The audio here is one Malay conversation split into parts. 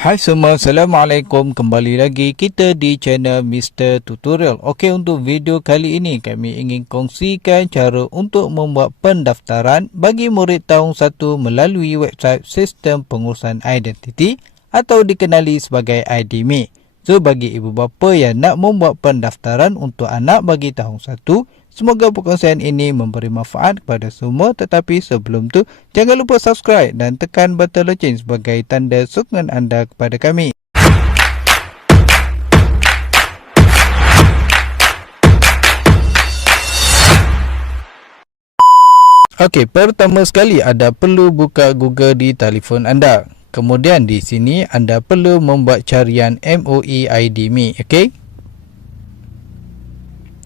Hai semua, Assalamualaikum. Kembali lagi kita di channel Mr. Tutorial. Okey, untuk video kali ini kami ingin kongsikan cara untuk membuat pendaftaran bagi murid tahun 1 melalui website Sistem Pengurusan Identiti atau dikenali sebagai IDMI. So, bagi ibu bapa yang nak membuat pendaftaran untuk anak bagi tahun 1, semoga perkongsian ini memberi manfaat kepada semua. Tetapi sebelum tu, jangan lupa subscribe dan tekan butang loceng sebagai tanda sokongan anda kepada kami. Okey, pertama sekali anda perlu buka Google di telefon anda. Kemudian di sini anda perlu membuat carian MOE IDMI, okey?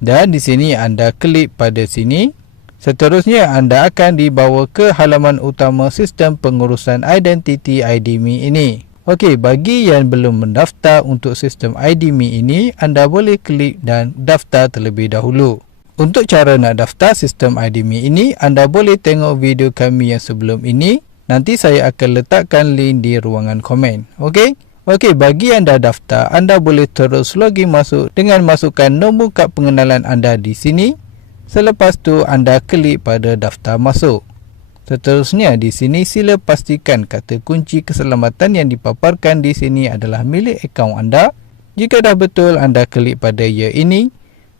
Dan di sini anda klik pada sini. Seterusnya anda akan dibawa ke halaman utama Sistem Pengurusan Identiti IDMI ini. Okey, bagi yang belum mendaftar untuk sistem IDMI ini, anda boleh klik dan daftar terlebih dahulu. Untuk cara nak daftar sistem IDMI ini, anda boleh tengok video kami yang sebelum ini. Nanti saya akan letakkan link di ruangan komen. Okey? Okey, bagi anda daftar, anda boleh terus login masuk dengan masukkan nombor kad pengenalan anda di sini. Selepas tu anda klik pada daftar masuk. Seterusnya di sini sila pastikan kata kunci keselamatan yang dipaparkan di sini adalah milik akaun anda. Jika dah betul, anda klik pada ya ini.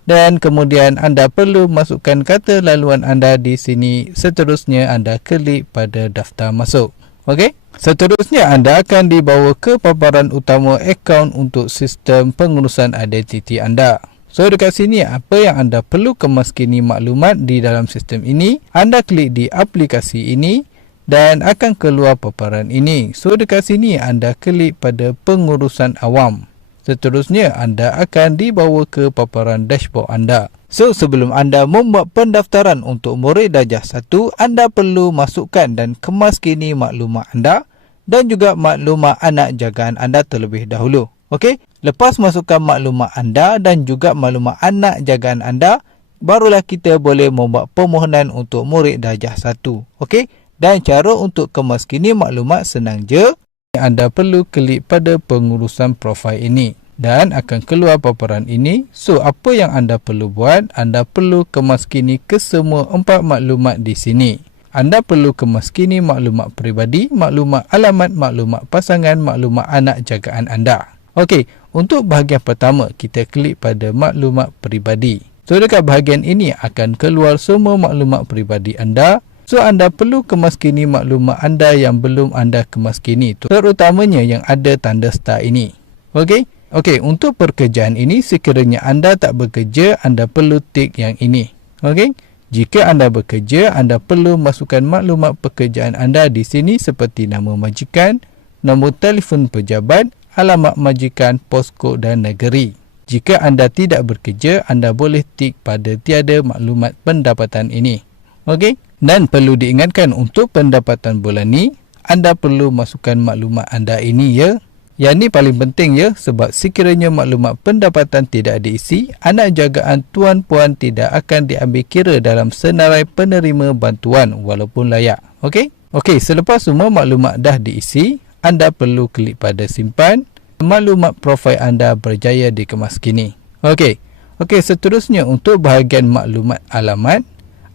Dan kemudian anda perlu masukkan kata laluan anda di sini. Seterusnya anda klik pada daftar masuk. Okey? Seterusnya anda akan dibawa ke paparan utama akaun untuk sistem pengurusan identiti anda. So dekat sini apa yang anda perlu kemaskini maklumat di dalam sistem ini. Anda klik di aplikasi ini dan akan keluar paparan ini. So dekat sini anda klik pada pengurusan awam. Seterusnya anda akan dibawa ke paparan dashboard anda. So sebelum anda membuat pendaftaran untuk murid darjah 1, anda perlu masukkan dan kemaskini maklumat anda dan juga maklumat anak jagaan anda terlebih dahulu. Okey? Lepas masukkan maklumat anda dan juga maklumat anak jagaan anda, barulah kita boleh membuat permohonan untuk murid darjah 1. Okey? Dan cara untuk kemaskini maklumat senang je. Anda perlu klik pada pengurusan profil ini dan akan keluar paparan ini. So apa yang anda perlu buat, anda perlu kemaskini kesemua 4 maklumat di sini. Anda perlu kemaskini maklumat peribadi, maklumat alamat, maklumat pasangan, maklumat anak jagaan anda. Okey, untuk bahagian pertama kita klik pada maklumat peribadi. So dekat bahagian ini akan keluar semua maklumat peribadi anda. So anda perlu kemaskini maklumat anda yang belum anda kemaskini, terutamanya yang ada tanda star ini. Okey? Okey, untuk pekerjaan ini sekiranya anda tak bekerja, anda perlu tik yang ini. Okey? Jika anda bekerja, anda perlu masukkan maklumat pekerjaan anda di sini seperti nama majikan, nombor telefon pejabat, alamat majikan, poskod dan negeri. Jika anda tidak bekerja, anda boleh tik pada tiada maklumat pendapatan ini. Okey? Dan perlu diingatkan untuk pendapatan bulan ni, anda perlu masukkan maklumat anda ini ya. Yang ni paling penting ya, sebab sekiranya maklumat pendapatan tidak diisi, anak jagaan tuan-puan tidak akan diambil kira dalam senarai penerima bantuan walaupun layak. Okey? Okey, selepas semua maklumat dah diisi, anda perlu klik pada simpan. Maklumat profil anda berjaya dikemaskini. Okey. Okey, seterusnya untuk bahagian maklumat alamat,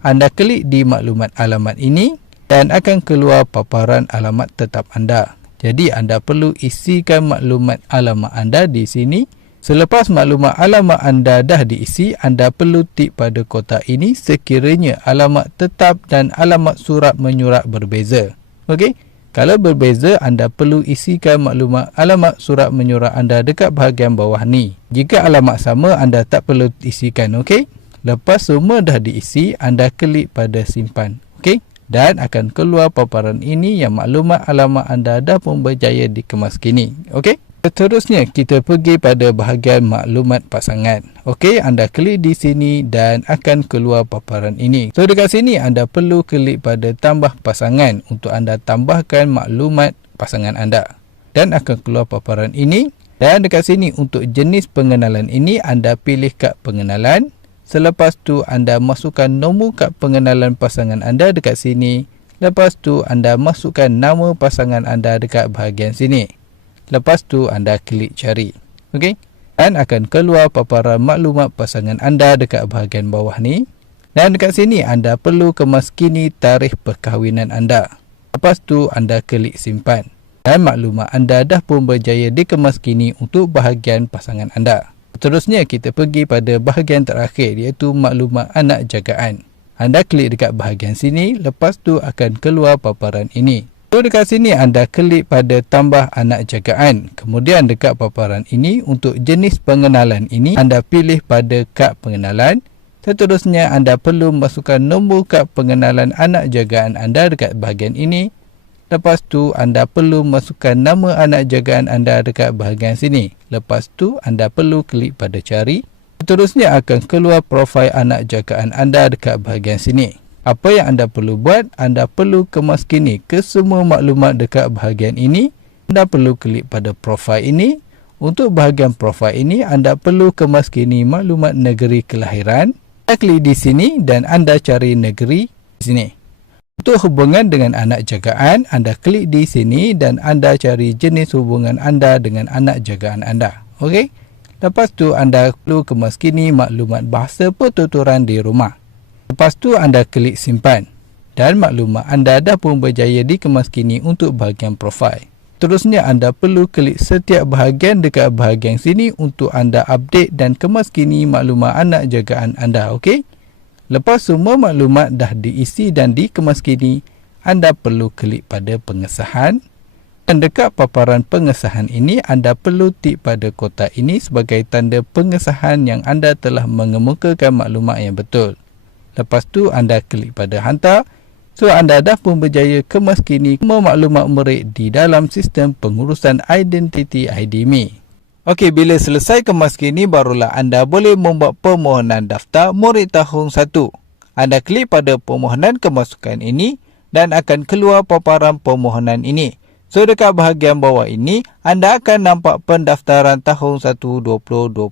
anda klik di maklumat alamat ini dan akan keluar paparan alamat tetap anda. Jadi anda perlu isikan maklumat alamat anda di sini. Selepas maklumat alamat anda dah diisi, anda perlu tik pada kotak ini sekiranya alamat tetap dan alamat surat menyurat berbeza. Okey? Kalau berbeza, anda perlu isikan maklumat alamat surat menyurat anda dekat bahagian bawah ni. Jika alamat sama, anda tak perlu isikan. Okey? Lepas semua dah diisi, anda klik pada simpan. Okey? Dan akan keluar paparan ini yang maklumat alamat anda dah pun berjaya dikemaskini. Okey? Seterusnya kita pergi pada bahagian maklumat pasangan. Okey, anda klik di sini dan akan keluar paparan ini. So dekat sini anda perlu klik pada tambah pasangan untuk anda tambahkan maklumat pasangan anda. Dan akan keluar paparan ini. Dan dekat sini untuk jenis pengenalan ini anda pilih kad pengenalan. Selepas tu anda masukkan nombor kad pengenalan pasangan anda dekat sini. Lepas tu anda masukkan nama pasangan anda dekat bahagian sini. Lepas tu anda klik cari. Okey. Dan akan keluar paparan maklumat pasangan anda dekat bahagian bawah ni. Dan dekat sini anda perlu kemaskini tarikh perkahwinan anda. Lepas tu anda klik simpan. Dan maklumat anda dah pun berjaya dikemaskini untuk bahagian pasangan anda. Seterusnya kita pergi pada bahagian terakhir iaitu maklumat anak jagaan. Anda klik dekat bahagian sini, lepas tu akan keluar paparan ini. So dekat sini anda klik pada tambah anak jagaan. Kemudian dekat paparan ini untuk jenis pengenalan ini anda pilih pada kad pengenalan. Seterusnya anda perlu masukkan nombor kad pengenalan anak jagaan anda dekat bahagian ini. Lepas tu anda perlu masukkan nama anak jagaan anda dekat bahagian sini. Lepas tu anda perlu klik pada cari. Seterusnya akan keluar profil anak jagaan anda dekat bahagian sini. Apa yang anda perlu buat? Anda perlu kemaskini ke semua maklumat dekat bahagian ini. Anda perlu klik pada profil ini. Untuk bahagian profil ini anda perlu kemaskini maklumat negeri kelahiran. Anda klik di sini dan anda cari negeri di sini. Untuk hubungan dengan anak jagaan, anda klik di sini dan anda cari jenis hubungan anda dengan anak jagaan anda. Okey? Lepas tu anda perlu kemaskini maklumat bahasa pertuturan di rumah. Lepas tu anda klik simpan. Dan maklumat anda dah pun berjaya dikemaskini untuk bahagian profil. Terusnya anda perlu klik setiap bahagian dekat bahagian sini untuk anda update dan kemaskini maklumat anak jagaan anda. Okey? Lepas semua maklumat dah diisi dan dikemaskini, anda perlu klik pada pengesahan. Dan dekat paparan pengesahan ini, anda perlu tik pada kotak ini sebagai tanda pengesahan yang anda telah mengemukakan maklumat yang betul. Lepas tu anda klik pada hantar. So anda dah pun berjaya kemaskini semua maklumat murid di dalam sistem pengurusan identiti IDMI. Okey, bila selesai kemaskini barulah anda boleh membuat permohonan daftar murid tahun 1. Anda klik pada permohonan kemasukan ini dan akan keluar paparan permohonan ini. So dekat bahagian bawah ini anda akan nampak pendaftaran tahun 1 2025.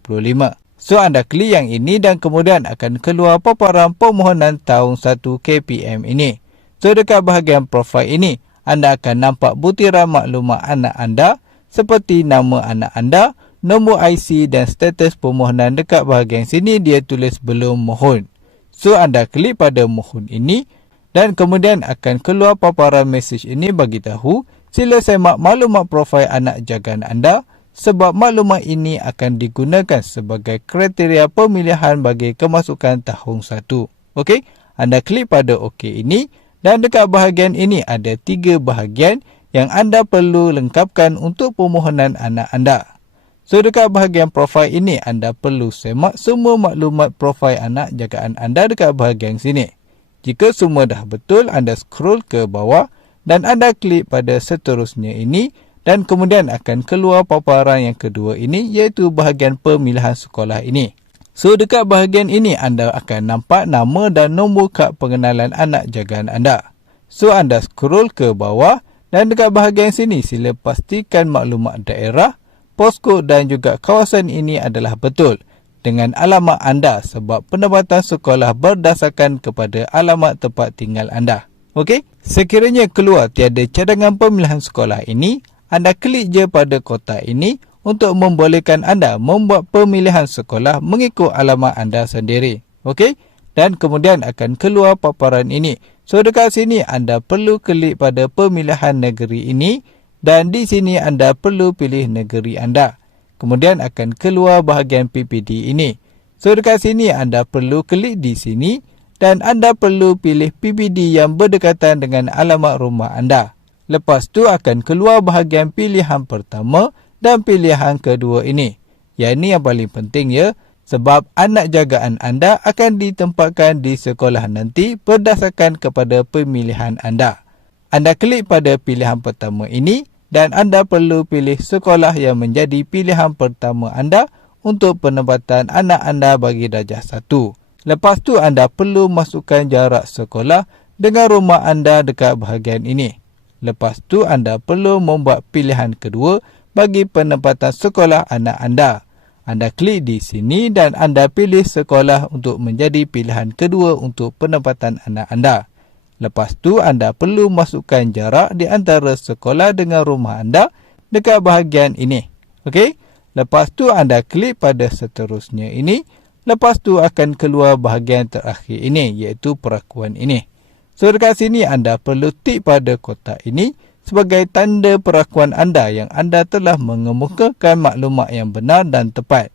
So anda klik yang ini dan kemudian akan keluar paparan permohonan tahun 1 KPM ini. So dekat bahagian profil ini anda akan nampak butiran maklumat anak anda seperti nama anak anda, nombor IC dan status permohonan. Dekat bahagian sini dia tulis belum mohon. So anda klik pada mohon ini dan kemudian akan keluar paparan mesej ini bagi tahu sila semak maklumat profil anak jagaan anda sebab maklumat ini akan digunakan sebagai kriteria pemilihan bagi kemasukan tahun 1. Okey, anda klik pada OK ini dan dekat bahagian ini ada 3 bahagian yang anda perlu lengkapkan untuk permohonan anak anda. So dekat bahagian profil ini anda perlu semak semua maklumat profil anak jagaan anda dekat bahagian sini. Jika semua dah betul, anda scroll ke bawah dan anda klik pada seterusnya ini dan kemudian akan keluar paparan yang kedua ini iaitu bahagian pemilihan sekolah ini. So dekat bahagian ini anda akan nampak nama dan nombor kad pengenalan anak jagaan anda. So anda scroll ke bawah dan dekat bahagian sini sila pastikan maklumat daerah, poskod dan juga kawasan ini adalah betul dengan alamat anda sebab penempatan sekolah berdasarkan kepada alamat tempat tinggal anda. Okey, sekiranya keluar tiada cadangan pemilihan sekolah ini, anda klik je pada kotak ini untuk membolehkan anda membuat pemilihan sekolah mengikut alamat anda sendiri. Okey, dan kemudian akan keluar paparan ini. So dekat sini anda perlu klik pada pemilihan negeri ini dan di sini anda perlu pilih negeri anda. Kemudian akan keluar bahagian PPD ini. So dekat sini anda perlu klik di sini dan anda perlu pilih PPD yang berdekatan dengan alamat rumah anda. Lepas tu akan keluar bahagian pilihan pertama dan pilihan kedua ini. Yang ini yang paling penting ya. Sebab anak jagaan anda akan ditempatkan di sekolah nanti berdasarkan kepada pemilihan anda. Anda klik pada pilihan pertama ini dan anda perlu pilih sekolah yang menjadi pilihan pertama anda untuk penempatan anak anda bagi darjah 1. Lepas tu anda perlu masukkan jarak sekolah dengan rumah anda dekat bahagian ini. Lepas tu anda perlu membuat pilihan kedua bagi penempatan sekolah anak anda. Anda klik di sini dan anda pilih sekolah untuk menjadi pilihan kedua untuk penempatan anak anda. Lepas tu anda perlu masukkan jarak di antara sekolah dengan rumah anda dekat bahagian ini. Okey. Lepas tu anda klik pada seterusnya ini. Lepas tu akan keluar bahagian terakhir ini, iaitu perakuan ini. So dekat sini anda perlu tik pada kotak ini sebagai tanda perakuan anda yang anda telah mengemukakan maklumat yang benar dan tepat.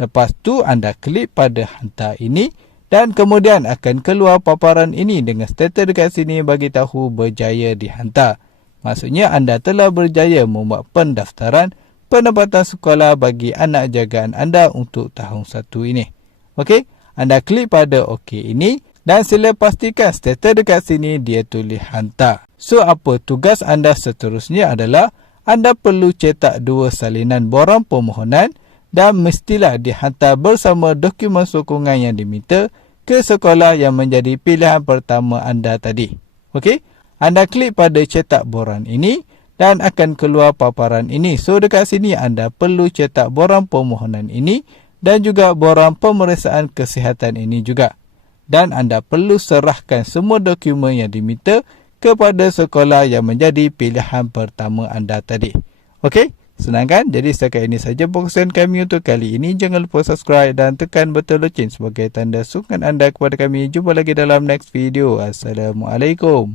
Lepas tu anda klik pada hantar ini dan kemudian akan keluar paparan ini dengan status dekat sini bagi tahu berjaya dihantar. Maksudnya anda telah berjaya membuat pendaftaran penempatan sekolah bagi anak jagaan anda untuk tahun 1 ini. Okey, anda klik pada OK ini dan sila pastikan status dekat sini dia tulis hantar. So apa tugas anda seterusnya adalah anda perlu cetak 2 salinan borang permohonan dan mestilah dihantar bersama dokumen sokongan yang diminta ke sekolah yang menjadi pilihan pertama anda tadi. Okey? Anda klik pada cetak borang ini dan akan keluar paparan ini. So dekat sini anda perlu cetak borang permohonan ini dan juga borang pemeriksaan kesihatan ini juga. Dan anda perlu serahkan semua dokumen yang diminta kepada sekolah yang menjadi pilihan pertama anda tadi. Okey? Senang kan? Jadi setakat ini saja fokusan kami untuk kali ini. Jangan lupa subscribe dan tekan butang loceng sebagai tanda sokongan anda kepada kami. Jumpa lagi dalam next video. Assalamualaikum.